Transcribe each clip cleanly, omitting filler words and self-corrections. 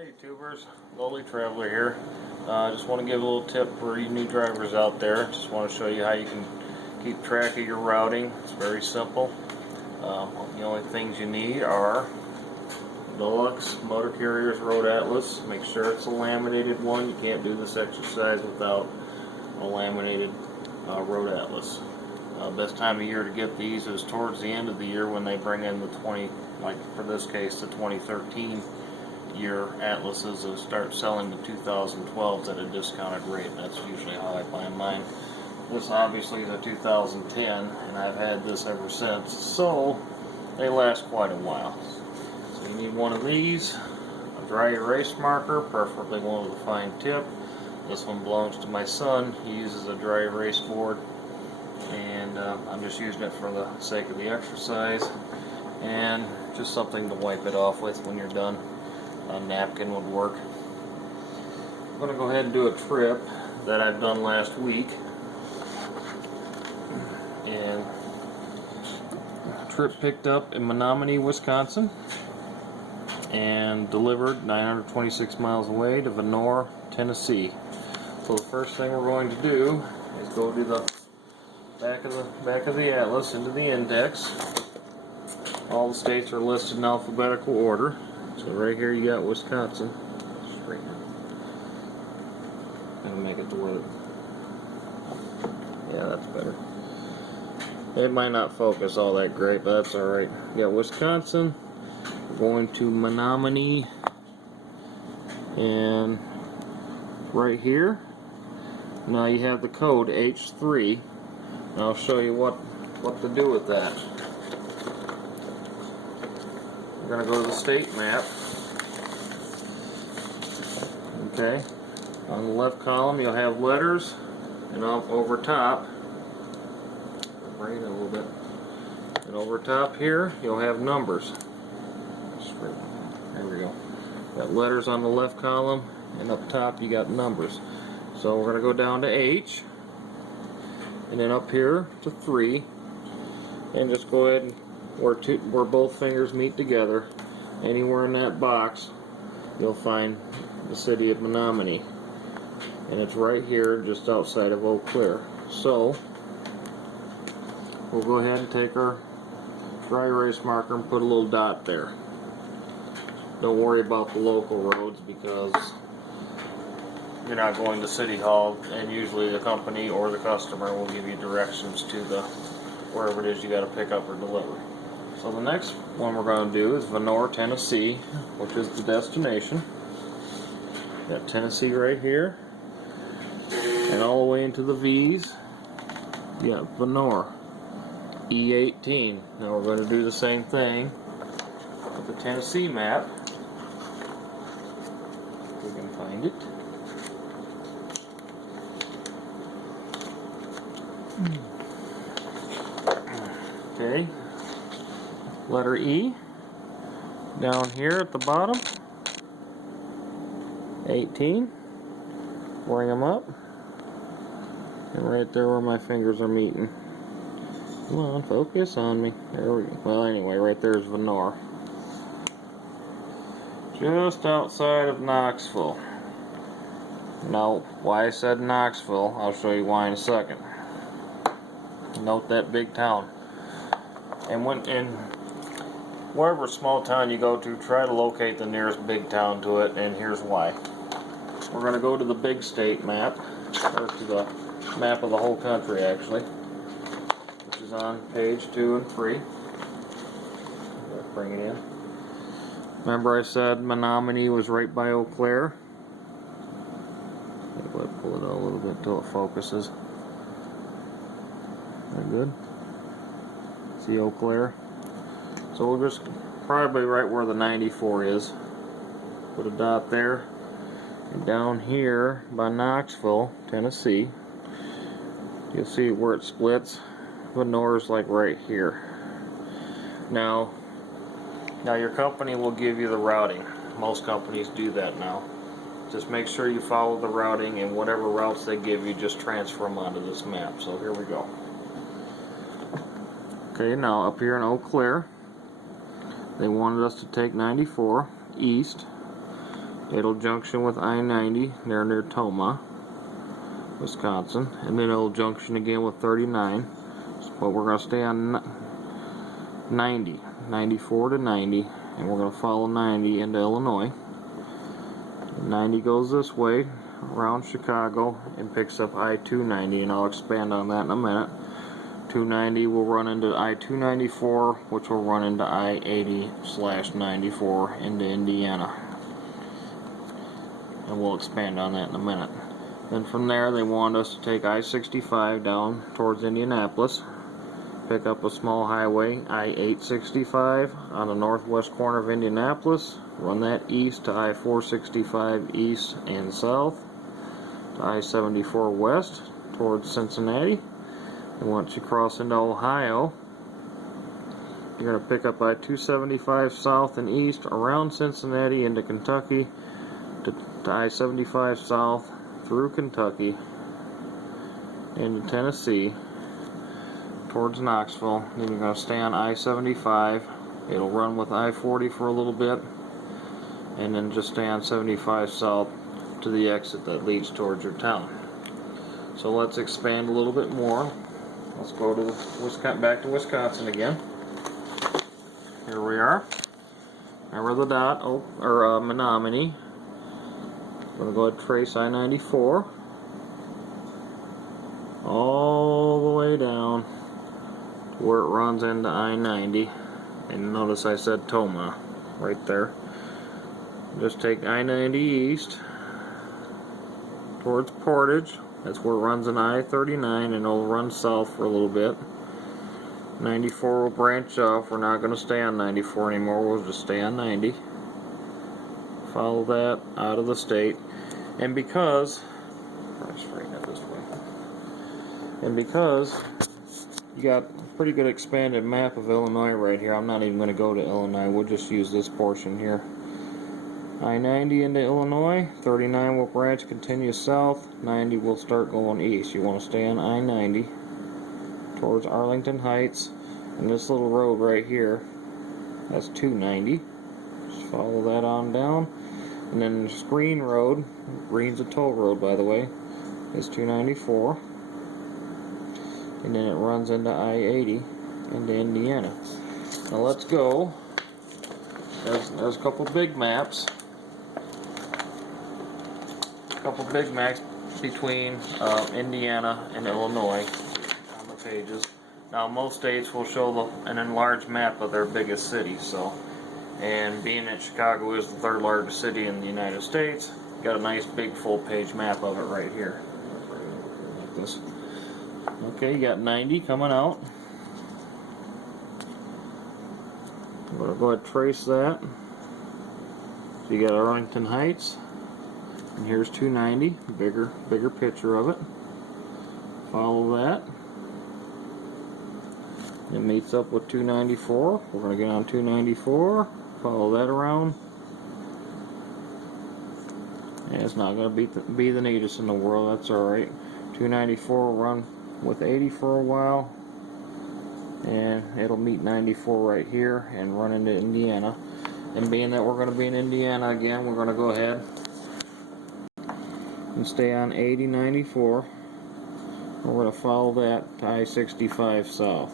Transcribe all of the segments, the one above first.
Hi YouTubers, Lowly Traveler here. Just want to give a little tip for you new drivers out there. Just want to show you how you can keep track of your routing. It's very simple. The only things you need are Deluxe Motor Carriers Road Atlas. Make sure it's a laminated one. You can't do this exercise without a laminated Road Atlas. Best time of year to get these is towards the end of the year when they bring in the like for this case, the 2013 year atlases and start selling the 2012s at a discounted rate. That's usually how I buy mine. This obviously is a 2010 and I've had this ever since, so they last quite a while. So you need one of these, a dry erase marker, preferably one with a fine tip. This one belongs to my son. He uses a dry erase board, and I'm just using it for the sake of the exercise, and just something to wipe it off with when you're done. A napkin would work. I'm going to go ahead and do a trip that I've done last week, and trip picked up in McNally, Wisconsin, and delivered 926 miles away to Vonore, Tennessee. So the first thing we're going to do is go to the back of the atlas into the index. All the states are listed in alphabetical order. So right here you got Wisconsin. Straighten it. Gotta make it to where yeah, that's better. It might not focus all that great, but that's alright. You got Wisconsin. We're going to Menominee, and right here now you have the code H3, and I'll show you what to do with that. We're going to go to the state map. Okay, on the left column you'll have letters, and over top, bring it in a little bit, and over top here you'll have numbers. There we go. Got letters on the left column, and up top you got numbers. So we're going to go down to H, and then up here to 3, and just go ahead and where both fingers meet together, anywhere in that box you'll find the city of Menominee, and it's right here just outside of Eau Claire. So we'll go ahead and take our dry erase marker and put a little dot there. Don't worry about the local roads because you're not going to City Hall, and usually the company or the customer will give you directions to the wherever it is you got to pick up or deliver. So the next one we're going to do is Vonore, Tennessee, which is the destination. Got Tennessee right here, and all the way into the V's, you got Vonore, E18. Now we're going to do the same thing with the Tennessee map. If we can find it. Okay, letter E, down here at the bottom, 18, bring them up, and right there where my fingers are meeting. Come on, focus on me. There we go. Well, anyway, right there is Vonore. Just outside of Knoxville. Now, why I said Knoxville, I'll show you why in a second. Note that big town. And wherever small town you go to, try to locate the nearest big town to it, and here's why. We're going to go to the big state map, or to the map of the whole country actually, which is on page 2 and 3. Bring it in. Remember I said Menominee was right by Eau Claire? Maybe I'll pull it out a little bit until it focuses. That good? See Eau Claire? So we'll just probably right where the 94 is. Put a dot there. And down here by Knoxville, Tennessee, you'll see where it splits. Vonore's like right here. Now your company will give you the routing. Most companies do that now. Just make sure you follow the routing, and whatever routes they give you, just transfer them onto this map. So here we go. Okay, now up here in Eau Claire, they wanted us to take 94 east, It'll junction with I-90 near Toma, Wisconsin, and then it'll junction again with 39. But we're going to stay on 90, 94 to 90, and we're going to follow 90 into Illinois. 90 goes this way around Chicago and picks up I-290, and I'll expand on that in a minute. 290 will run into I-294, which will run into I-80/94 into Indiana, and we'll expand on that in a minute. Then from there they want us to take I-65 down towards Indianapolis, pick up a small highway, I-865, on the northwest corner of Indianapolis, run that east to I-465 east and south, to I-74 west towards Cincinnati. And once you cross into Ohio, you're going to pick up I-275 south and east around Cincinnati into Kentucky, to I-75 south through Kentucky into Tennessee towards Knoxville. Then you're going to stay on I-75. It'll run with I-40 for a little bit, and then just stay on 75 south to the exit that leads towards your town. So let's expand a little bit more. Let's go to back to Wisconsin again. Here we are. Remember the dot, Menominee. I'm going to go ahead and trace I-94 all the way down to where it runs into I-90. And notice I said Toma right there. Just take I-90 east towards Portage. That's where it runs in I-39, and it'll run south for a little bit. 94 will branch off. We're not going to stay on 94 anymore. We'll just stay on 90. Follow that out of the state. And because you got a pretty good expanded map of Illinois right here, I'm not even going to go to Illinois. We'll just use this portion here. I-90 into Illinois, 39 will branch, continue south, 90 will start going east. You want to stay on I-90 towards Arlington Heights, and this little road right here, that's 290. Just follow that on down, and then this Green Road, Green's a toll road by the way, is 294, and then it runs into I-80 into Indiana. Now let's go. There's a couple big maps. Between Indiana and Illinois on the pages. Now most states will show an enlarged map of their biggest city. So, and being that Chicago is the third largest city in the United States, got a nice big full page map of it right here. Like this. Okay, you got 90 coming out. I'm going to go ahead and trace that. So you got Arlington Heights. And here's 290, bigger picture of it. Follow that. It meets up with 294. We're going to get on 294. Follow that around. And it's not going to be the neatest in the world. That's alright. 294 will run with 80 for a while. And it'll meet 94 right here and run into Indiana. And being that we're going to be in Indiana again, we're going to go ahead and stay on 8094. We're going to follow that to I-65 south.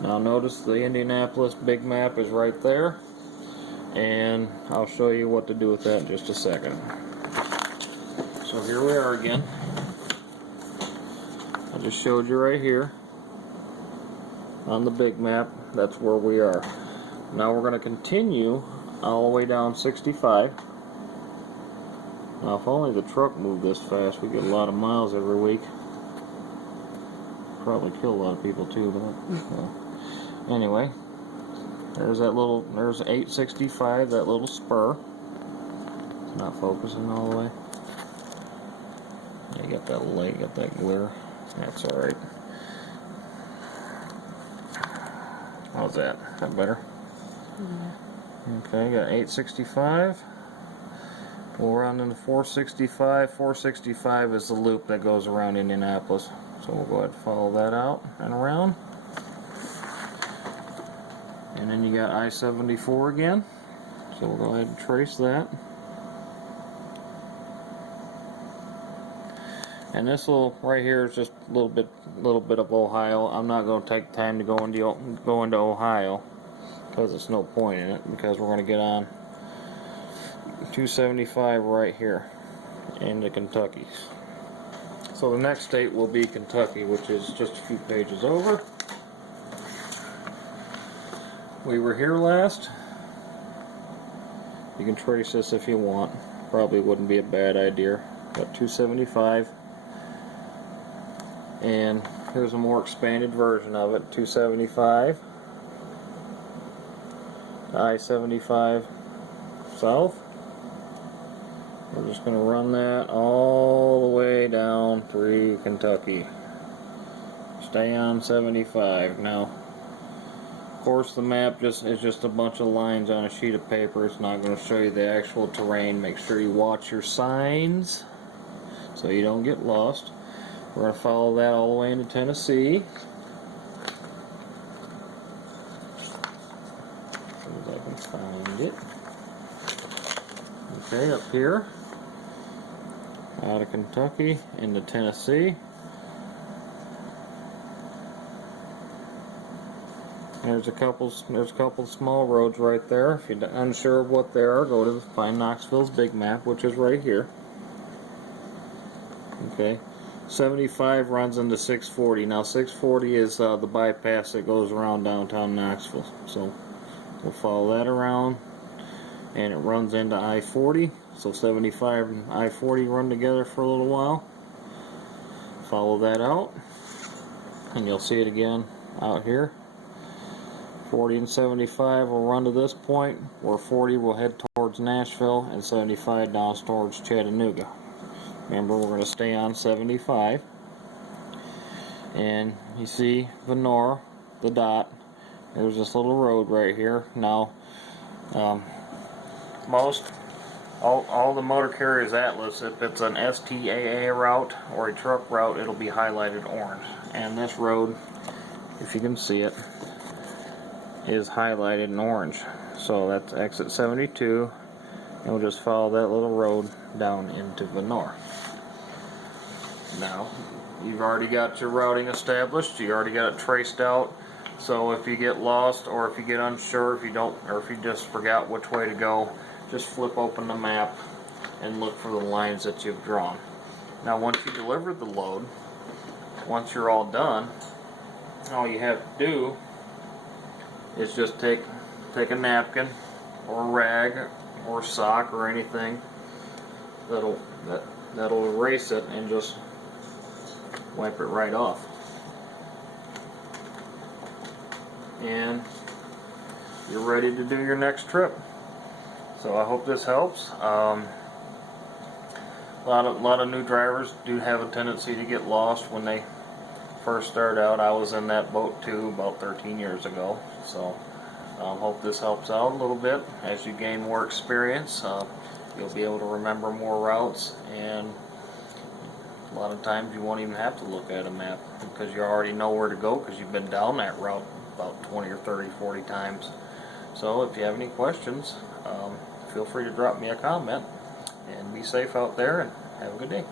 Now notice the Indianapolis big map is right there, and I'll show you what to do with that in just a second. So here we are again. I just showed you right here on the big map. That's where we are. Now we're going to continue all the way down 65. Now, if only the truck moved this fast, we get a lot of miles every week. Probably kill a lot of people too, but anyway, there's 865, that little spur. It's not focusing all the way. You got that light, got that glare. That's alright. How's that? Is that better? Mm-hmm. Okay, got 865. We'll run into 465. 465 is the loop that goes around Indianapolis. So we'll go ahead and follow that out and around. And then you got I-74 again. So we'll go ahead and trace that. And this little right here is just a little bit of Ohio. I'm not going to take time to go into Ohio because there's no point in it, because we're going to get on 275 right here into Kentucky. So the next state will be Kentucky, which is just a few pages over. We were here last. You can trace this if you want. Probably wouldn't be a bad idea. Got 275. And here's a more expanded version of it. 275. I-75 south. We're just going to run that all the way down through Kentucky. Stay on 75. Now, of course, the map is just a bunch of lines on a sheet of paper. It's not going to show you the actual terrain. Make sure you watch your signs so you don't get lost. We're going to follow that all the way into Tennessee. As I can find it. Okay, up here. Out of Kentucky into Tennessee. There's a couple small roads right there. If you're unsure of what they are, go to find Knoxville's big map, which is right here. Okay, 75 runs into 640. Now 640 is the bypass that goes around downtown Knoxville. So we'll follow that around, and it runs into I-40. So 75 and I-40 run together for a little while. Follow that out, and you'll see it again out here. 40 and 75 will run to this point, where 40 will head towards Nashville, and 75 down towards Chattanooga. Remember, we're going to stay on 75. And you see Venor, the dot. There's this little road right here. Now, all the motor carriers Atlas, if it's an STAA route or a truck route, it'll be highlighted orange. And this road, if you can see it, is highlighted in orange. So that's exit 72, and we'll just follow that little road down into Venor. Now, you've already got your routing established, you already got it traced out. So if you get lost, or if you get unsure, if you just forgot which way to go, just flip open the map and look for the lines that you've drawn. Now, once you deliver the load, once you're all done, all you have to do is just take a napkin or a rag or a sock or anything that'll erase it, and just wipe it right off. And you're ready to do your next trip. So I hope this helps. A lot of new drivers do have a tendency to get lost when they first start out. I was in that boat too about 13 years ago. So hope this helps out a little bit. As you gain more experience, you'll be able to remember more routes, and a lot of times you won't even have to look at a map because you already know where to go, because you've been down that route about 20 or 30, 40 times. So if you have any questions, feel free to drop me a comment, and be safe out there, and have a good day.